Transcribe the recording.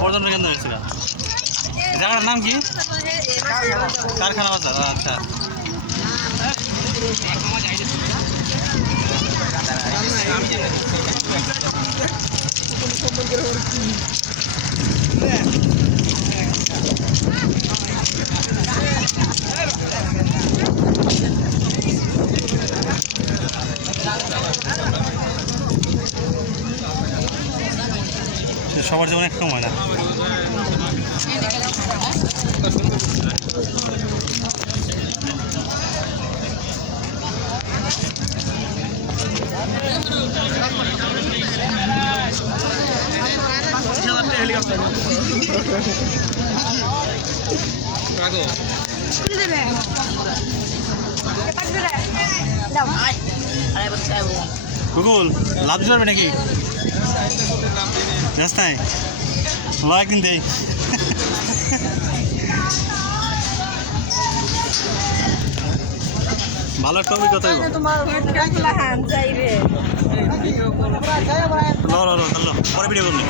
পর্যটন কেন্দ্র গেছিলাম। জায়গাটার নাম কি? কারখানা বাজার। আচ্ছা, সবার জীবনে এক সময় না। গুগল লাভ দিতে পারবে নাকি? রাস্তায় একদিন দেয়। ভালো একটা অভিজ্ঞতা পরে ভিডিও করলে